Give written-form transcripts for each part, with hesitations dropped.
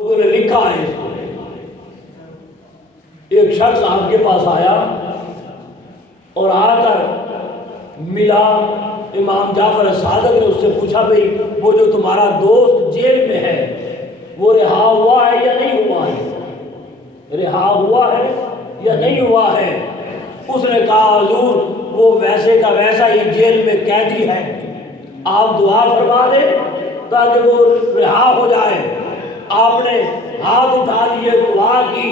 لوگوں نے لکھا ہے اس کو۔ ایک شخص آپ کے پاس آیا اور آ کر ملا امام جعفر صادق نے اس سے پوچھا بھئی وہ جو تمہارا دوست جیل میں ہے وہ رہا ہوا ہے یا نہیں ہوا ہے؟ رہا ہوا ہے یا نہیں ہوا ہے؟ اس نے کہا حضور وہ ویسے کا ویسا ہی جیل میں قیدی ہے، آپ دعا فرما دیں تاکہ وہ رہا ہو جائے۔ آپ نے ہاتھ اٹھا دیے، دعا کی۔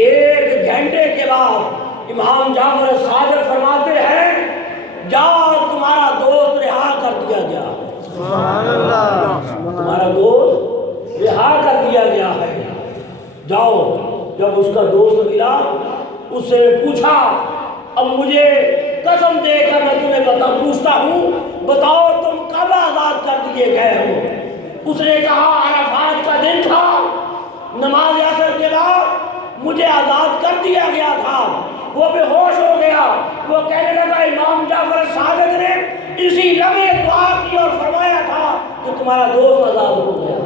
1 گھنٹے کے بعد امام جعفر صادق فرماتے ہیں جاؤ تمہارا دوست رہا کر دیا گیا، تمہارا دوست رہا کر دیا گیا ہے، جاؤ۔ جب اس کا دوست ملا اس سے پوچھا اب مجھے قسم دے کر میں تمہیں پوچھتا ہوں بتاؤ تم کب آزاد کر دیے گئے ہو؟ اس نے کہا عرفات کا دن تھا، نماز عصر کے بعد مجھے آزاد کر دیا گیا تھا۔ وہ بے ہوش ہو گیا، وہ کہنے لگا امام جعفر صادق نے اسی لمحے دعا کی اور فرمایا تھا کہ تمہارا دوست آزاد ہو گیا،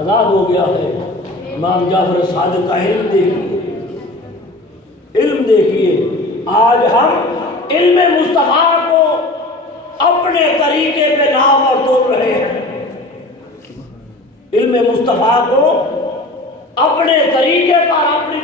آزاد ہو گیا ہے۔ امام جعفر صادق کا علم دیکھیے، علم دیکھیے۔ آج ہم علم مصطفیٰ کو اپنے طریقے پہ نام اور تول رہے ہیں، علم مصطفیٰ کو اپنے طریقے پر اپنی